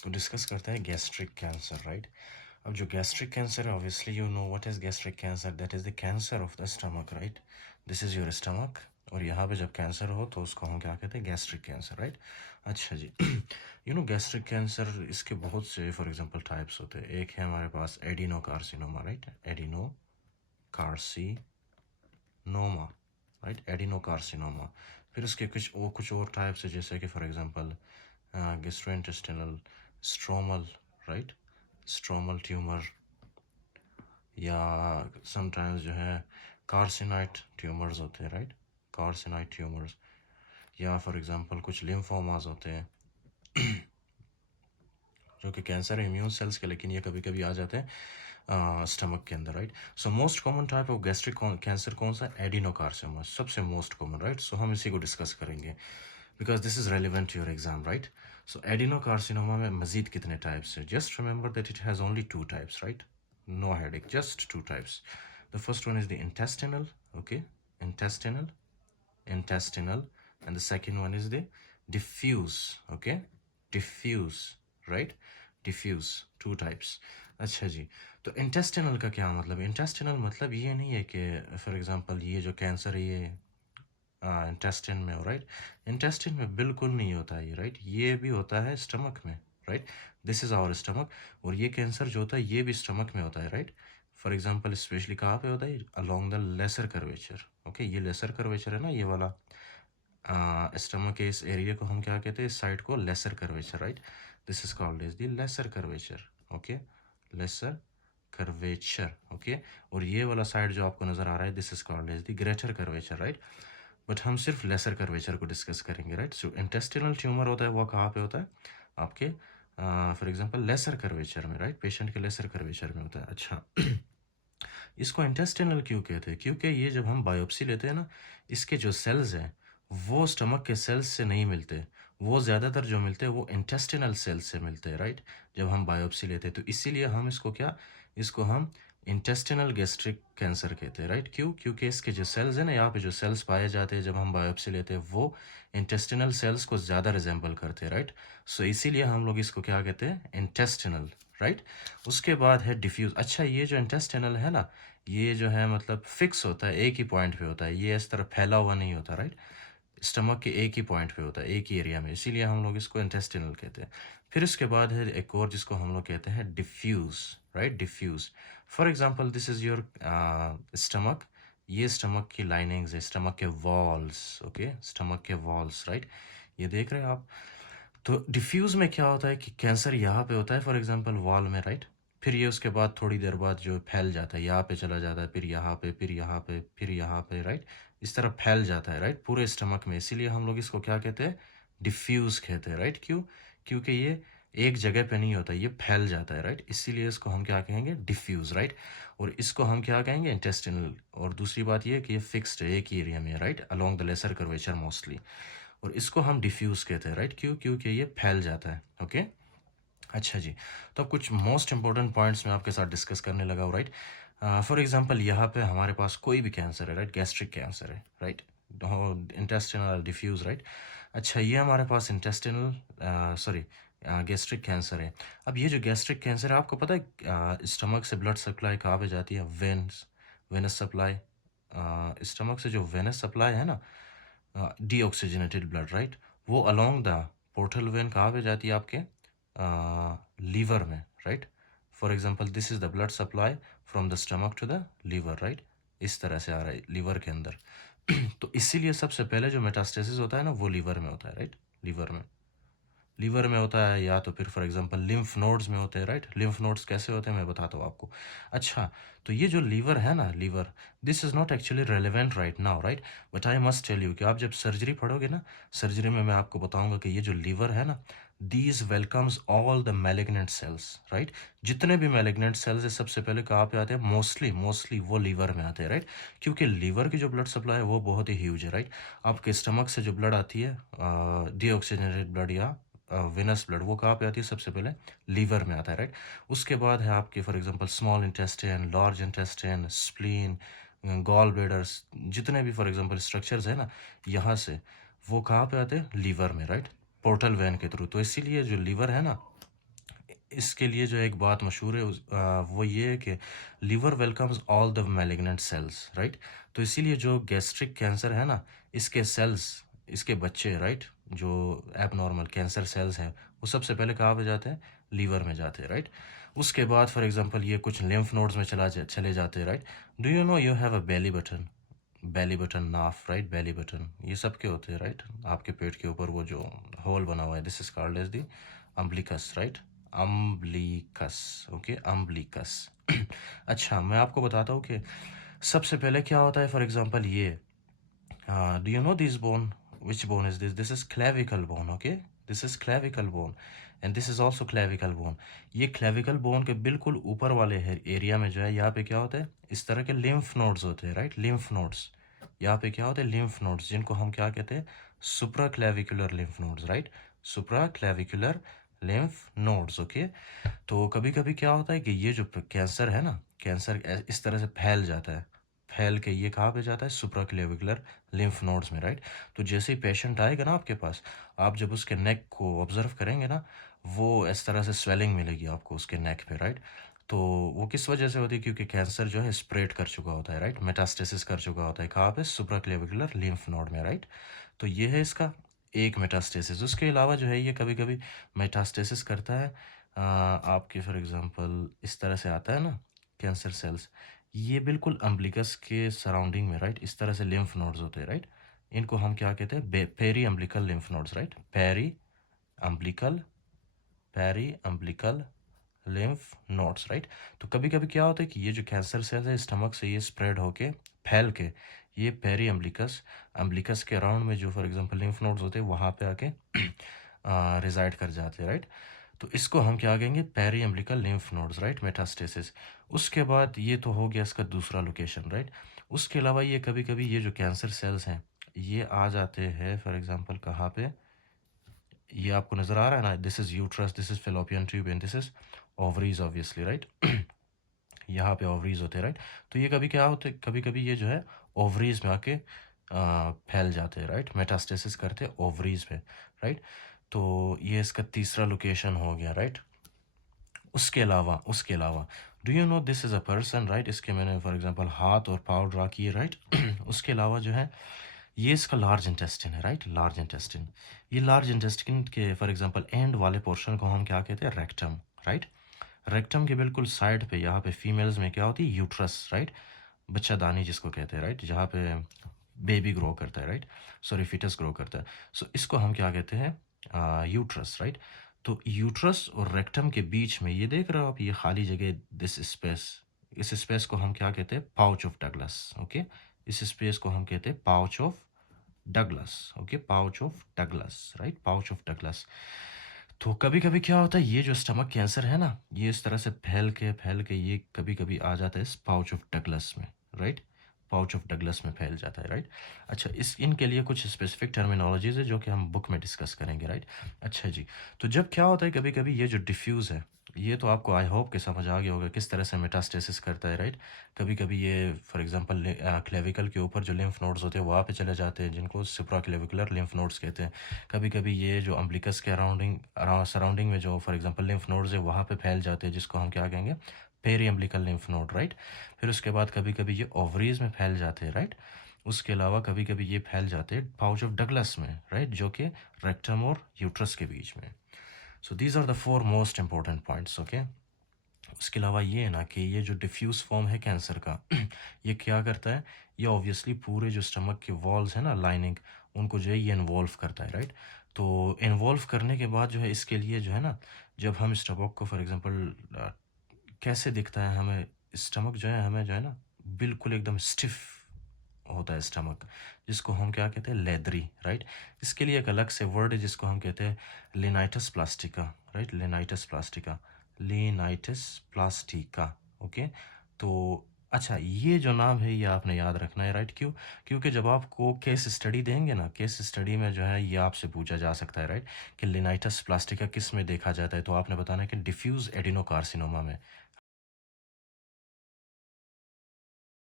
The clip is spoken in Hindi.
तो डिस्कस करते हैं गैस्ट्रिक कैंसर, राइट। अब जो गैस्ट्रिक कैंसर है, obviously you know what is gastric cancer, that is the cancer of the stomach, right. This is your stomach, और यहाँ पे जब कैंसर हो तो उसको हम क्या कहते हैं, गैस्ट्रिक कैंसर, राइट। अच्छा जी। यू नो गैस्ट्रिक कैंसर, इसके बहुत से फॉर एग्जांपल टाइप्स होते हैं। एक है हमारे पास adenocarcinoma, right, adenocarcinoma, right, adenocarcinoma. फिर उसके कुछ और टाइप्स है, जैसे कि for example gastrointestinal stromal, right, stromal tumour, या समटाइम्स जो है कार्सिनाइट ट्यूमर्स होते हैं, राइट, कार्सिनाइट ट्यूमर्स, या फॉर एग्जांपल कुछ लिम्फोमास होते हैं जो कि कैंसर है इम्यून सेल्स के, लेकिन ये कभी कभी आ जाते हैं स्टमक के अंदर, right. So most common type of gastric cancer कौन सा, एडिनोकार्सिनोमा, सबसे मोस्ट कॉमन, राइट। सो हम इसी को डिस्कस करेंगे because this is relevant to your exam, right. So adenocarcinoma में मजीद कितने टाइप्स है, just remember that it has only two types, right, no headache, just two types. The first one is the intestinal, okay, intestinal, intestinal, and the second one is the diffuse, okay, diffuse, right, diffuse, two types. अच्छा जी। तो इंटेस्टिनल का क्या मतलब, इंटेस्टिनल मतलब ये नहीं है कि फॉर एग्जांपल ये जो कैंसर है ये इंटेस्टिन में हो, राइट। इंटेस्टिन में बिल्कुल नहीं होता है ये, राइट, ये भी होता है स्टमक में, right. This is our stomach, और ये कैंसर जो होता है ये भी स्टमक में होता है, राइट। फॉर एग्जांपल स्पेशली कहाँ पे होता है, along the lesser curvature, okay, ये लेसर कर्वेचर है ना, ये वाला स्टमक के इस एरिया को हम क्या कहते हैं, इस साइड को lesser curvature, right. This is called as the lesser curvature, okay, lesser curvature, okay. और ये वाला साइड जो आपको नजर आ रहा है, this is called as the greater curvature, right. But हम सिर्फ लेसर कर्वेचर को डिस्कस करेंगे, राइट। सो इंटेस्टिनल ट्यूमर होता है वो कहाँ पे होता है, आपके फॉर एग्जांपल लेसर कर्वेचर में, राइट, पेशेंट के लेसर कर्वेचर में होता है। अच्छा। इसको इंटेस्टिनल क्यों कहते हैं, क्योंकि ये जब हम बायोप्सी लेते हैं ना, इसके जो सेल्स हैं वो स्टमक के सेल्स से नहीं मिलते, वो ज़्यादातर जो मिलते हैं वो इंटेस्टिनल सेल्स से मिलते हैं, राइट, जब हम बायोप्सी लेते हैं। तो इसीलिए हम इसको क्या, इसको हम इंटेस्टिनल गैस्ट्रिक कैंसर कहते हैं, राइट। क्यों, क्योंकि इसके जो सेल्स हैं ना, यहाँ पे जो सेल्स पाए जाते हैं जब हम बायोप्सी लेते हैं वो इंटेस्टिनल सेल्स को ज़्यादा रिजेंबल करते हैं, राइट। सो इसीलिए हम लोग इसको क्या कहते हैं, इंटेस्टिनल, राइट। उसके बाद है डिफ्यूज। अच्छा, ये जो इंटेस्टिनल है ना, ये जो है मतलब फिक्स होता है, एक ही पॉइंट पे होता है, ये इस तरह फैला हुआ नहीं होता, राइट। स्टमक के एक ही पॉइंट पे होता है, एक ही एरिया में, इसीलिए हम लोग इसको इंटेस्टिनल कहते हैं। फिर इसके बाद है एक और जिसको हम लोग कहते हैं diffuse, right, diffuse. For example this is your stomach, ये स्टमक की लाइनिंग्स है, स्टमक के वॉल्स, ओके, स्टमक के वॉल्स, राइट, ये देख रहे हैं आप। तो डिफ्यूज में क्या होता है कि कैंसर यहाँ पे होता है फॉर एग्जांपल वॉल में, राइट। फिर ये उसके बाद थोड़ी देर बाद जो फैल जाता है, यहाँ पे चला जाता है, फिर यहाँ पे, फिर यहाँ पे, फिर यहाँ पे, राइट, इस तरह फैल जाता है, राइट, पूरे स्टमक में। इसीलिए हम लोग इसको क्या कहते हैं, डिफ्यूज कहते हैं, राइट। क्यों, क्योंकि ये एक जगह पे नहीं होता, ये फैल जाता है, राइट, इसीलिए इसको हम क्या कहेंगे, डिफ्यूज, राइट। और इसको हम क्या कहेंगे, इंटेस्टिनल। और दूसरी बात ये है कि ये फिक्स्ड है, एक ही एरिया में, right, along the lesser curvature mostly. और इसको हम डिफ्यूज कहते हैं, राइट। क्यों, क्योंकि ये फैल जाता है, ओके। अच्छा जी। तो अब कुछ मोस्ट इंपॉर्टेंट पॉइंट्स मैं आपके साथ डिस्कस करने लगा हूँ, राइट। फॉर एग्जांपल यहाँ पे हमारे पास कोई भी कैंसर है, राइट, गैस्ट्रिक कैंसर है, राइट, इंटेस्टिनल डिफ्यूज, राइट। अच्छा, ये हमारे पास इंटेस्टिनल सॉरी गैस्ट्रिक कैंसर है। अब ये जो गैस्ट्रिक कैंसर है, आपको पता है स्टमक से ब्लड सप्लाई कहाँ पे जाती है, वेन्स, वेनस सप्लाई। स्टमक से जो वेनस सप्लाई है ना, डीऑक्सीजनेटेड ब्लड, राइट, वो अलोंग द पोर्टल वेन कहाँ पे जाती है, आपके लीवर में, right. For example this is the blood supply from the stomach to the liver, right, इस तरह से आ रहा है लीवर के अंदर। तो इसीलिए सबसे पहले जो मेटास्टेसिस होता है ना, वो लीवर में होता है, राइट, लीवर में, लीवर में होता है, या तो फिर फॉर एग्जांपल लिम्फ नोड्स में होते हैं, राइट। लिम्फ नोड्स कैसे होते हैं मैं बताता हूँ आपको। अच्छा, तो ये जो लीवर है ना, liver, this is not actually relevant right now, right. But I must tell you कि आप जब सर्जरी पढ़ोगे ना, सर्जरी में मैं आपको बताऊंगा कि ये जो लीवर है ना, these welcomes all the malignant cells, right. जितने भी मैलिग्नेंट सेल्स है सबसे पहले कहाँ पे आते हैं, मोस्टली मोस्टली वो लीवर में आते हैं, राइट। क्योंकि लीवर की जो ब्लड सप्लाई है वो बहुत ही ह्यूज है, राइट। आपके स्टमक से जो ब्लड आती है डीऑक्सीजनेटेड ब्लड या वेनस ब्लड, वो कहाँ पे आती है, सबसे पहले लीवर में आता है, राइट। उसके बाद है आपके for example small intestine, large intestine, spleen, gall bladders, जितने भी फॉर एग्जांपल स्ट्रक्चर्स है ना, यहाँ से वो कहाँ पे आते हैं, लीवर में, राइट, पोर्टल वेन के थ्रू। तो इसीलिए जो लीवर है ना, इसके लिए जो एक बात मशहूर है वो ये है कि liver welcomes all the malignant cells, right. तो इसीलिए जो गैस्ट्रिक कैंसर है ना, इसके सेल्स, इसके बच्चे, राइट, जो एबनॉर्मल कैंसर सेल्स हैं, वो सबसे पहले कहाँ पे जाते हैं? लीवर में जाते हैं, राइट। उसके बाद फॉर एग्जांपल ये कुछ लिम्फ नोड्स में चले जाते हैं, right. Do you know you have a belly button, नाफ, राइट, बेली बटन, ये सब के होते हैं, राइट। आपके पेट के ऊपर वो जो होल बना हुआ है, this is called as the umbilicus, right. Umbilicus, okay, umbilicus. अच्छा, मैं आपको बताता हूँ कि सबसे पहले क्या होता है। फॉर एग्जांपल ये, do you know this bone? Which bone is this? This is clavicle bone, okay? This is clavicle bone and this is also clavicle bone. ये clavicle bone के बिल्कुल ऊपर वाले एरिया में जो है, यहाँ पे क्या होता है? इस तरह के lymph nodes होते हैं, राइट, lymph nodes। यहाँ पे क्या होते हैं? lymph nodes, जिनको हम क्या कहते हैं? supraclavicular lymph nodes, right, supraclavicular lymph nodes, okay. तो कभी कभी क्या होता है कि ये जो कैंसर है ना, कैंसर इस तरह से फैल जाता है, फैल के ये कहाँ पे जाता है? सुप्राक्लेविकुलर लिम्फ नोड्स में, राइट। तो जैसे ही पेशेंट आएगा ना आपके पास, आप जब उसके नेक को ऑब्जर्व करेंगे ना, वो इस तरह से स्वेलिंग मिलेगी आपको उसके नेक पे, राइट। तो वो किस वजह से होती है? क्योंकि कैंसर जो है स्प्रेड कर चुका होता है, राइट, मेटास्टेसिस कर चुका होता है, कहाँ पे? सुप्राक्लेविकुलर लिम्फ नोड में, राइट। तो ये है इसका एक मेटास्टेसिस। उसके अलावा जो है ये कभी कभी मेटास्टेसिस करता है आपके फॉर एग्जांपल इस तरह से आता है ना कैंसर सेल्स, ये बिल्कुल अम्बलिकस के सराउंडिंग में, राइट, इस तरह से लिम्फ नोड्स होते हैं, राइट। इनको हम क्या कहते हैं? Periumbilical lymph nodes, right, umbilical periumbilical lymph nodes, right. तो कभी कभी क्या होता है कि ये जो कैंसर सेल्स है स्टमक से ये स्प्रेड होके फैल के ये पेरी अम्बलिकस, अम्बलिकस के अराउंड में जो फॉर एग्जांपल लिम्फ नोड्स होते हैं वहाँ पे आके रिजाइड कर जाते हैं, राइट। तो इसको हम क्या कहेंगे? Periumbilical lymph nodes, right, metastasis. उसके बाद ये तो हो गया इसका दूसरा लोकेशन, राइट। उसके अलावा ये कभी कभी ये जो कैंसर सेल्स हैं ये आ जाते हैं फॉर एग्जांपल कहाँ पे? ये आपको नज़र आ रहा है ना, this is uterus, this is fallopian tube and this is ovaries, obviously, right. यहाँ पे ओवरीज होते हैं, राइट। तो ये कभी क्या होते हैं? कभी कभी ये जो है ओवरीज में आके फैल जाते हैं, राइट, मेटास्टेसिस करते हैं ओवरीज में, राइट। तो ये इसका तीसरा लोकेशन हो गया, राइट। उसके अलावा do you no this is a person, right. इसके मैंने फॉर एग्जांपल हाथ और पाँव ड्रा किए, राइट। उसके अलावा जो है ये इसका लार्ज इंटेस्टिन है, राइट, लार्ज इंटेस्टिन। ये लार्ज इंटेस्टिन के फॉर एग्जांपल एंड वाले पोर्शन को हम क्या कहते हैं? Rectum, right. रेक्टम के बिल्कुल साइड पे यहाँ पे फीमेल्स में क्या होती है? यूट्रस, राइट, बच्चादानी जिसको कहते हैं, राइट, जहाँ पे बेबी ग्रो करता है, राइट, सॉरी फिटस ग्रो करता है। सो इसको हम क्या कहते हैं? Uterus, right. तो यूट्रस और रेक्टम के बीच में ये देख रहे हो आप, ये खाली जगह, दिस स्पेस, इस स्पेस को हम क्या कहते हैं? Pouch of Douglas, okay. इस स्पेस को हम कहते हैं pouch of Douglas, okay, pouch of Douglas, right, pouch of Douglas. तो कभी कभी क्या होता है, ये जो स्टमक कैंसर है ना, ये इस तरह से फैल के ये कभी कभी आ जाता है इस पाउच ऑफ डगलस में, राइट, पाउच ऑफ डगलस में फैल जाता है, राइट। अच्छा, इस इनके लिए कुछ स्पेसिफिक टर्मिनोलॉजीज है जो कि हम बुक में डिस्कस करेंगे, राइट। अच्छा जी। तो जब क्या होता है कभी कभी ये जो डिफ्यूज़ है, ये तो आपको आई होप कि समझ आ गया होगा किस तरह से मेटास्टेसिस करता है, राइट। कभी कभी ये फॉर एग्जांपल क्लेविकल के ऊपर जो लिम्फ नोड्स होते हैं वहाँ पे चले जाते हैं, जिनको सुप्राक्लेविकुलर लिम्फ नोड्स कहते हैं। कभी कभी ये जो अम्बलिकस के सराउंडिंग में जो फॉर एग्जांपल लिम्फ नोड्स है वहाँ पे फैल जाते हैं, जिसको हम क्या कहेंगे? Periumbilical lymph node, right. फिर उसके बाद कभी कभी ये ओवरीज में फैल जाते हैं, राइट। उसके अलावा कभी कभी ये फैल जाते हैं पाउच ऑफ डगलस में, राइट, जो कि रेक्टम और यूट्रस के बीच में। So these are the four most important points, okay. उसके अलावा ये है ना कि ये जो डिफ्यूज फॉर्म है कैंसर का ये क्या करता है? ये ऑब्वियसली पूरे जो स्टमक के वॉल्स है ना, लाइनिंग, उनको जो है ये इन्वॉल्व करता है, राइट। तो इन्वॉल्व करने के बाद जो है इसके लिए जो है ना, जब हम स्टमक को फॉर एग्जांपल कैसे दिखता है हमें? स्टमक जो है हमें जो है ना बिल्कुल एकदम स्टिफ होता है स्टमक, जिसको हम क्या कहते हैं? Leathery, right. इसके लिए एक अलग से वर्ड है जिसको हम कहते हैं लेनाइटस प्लास्टिका, राइट, लेनाइटस प्लास्टिका, लेनाइटिस प्लास्टिका, ओके। तो अच्छा, ये जो नाम है ये आपने याद रखना है, राइट। क्यों? क्योंकि जब आपको केस स्टडी देंगे ना, केस स्टडी में जो है ये आपसे पूछा जा सकता है, राइट, कि लेनाइटस प्लास्टिका किस में देखा जाता है, तो आपने बताना है कि डिफ्यूज एडिनोकार्सिनोमा में,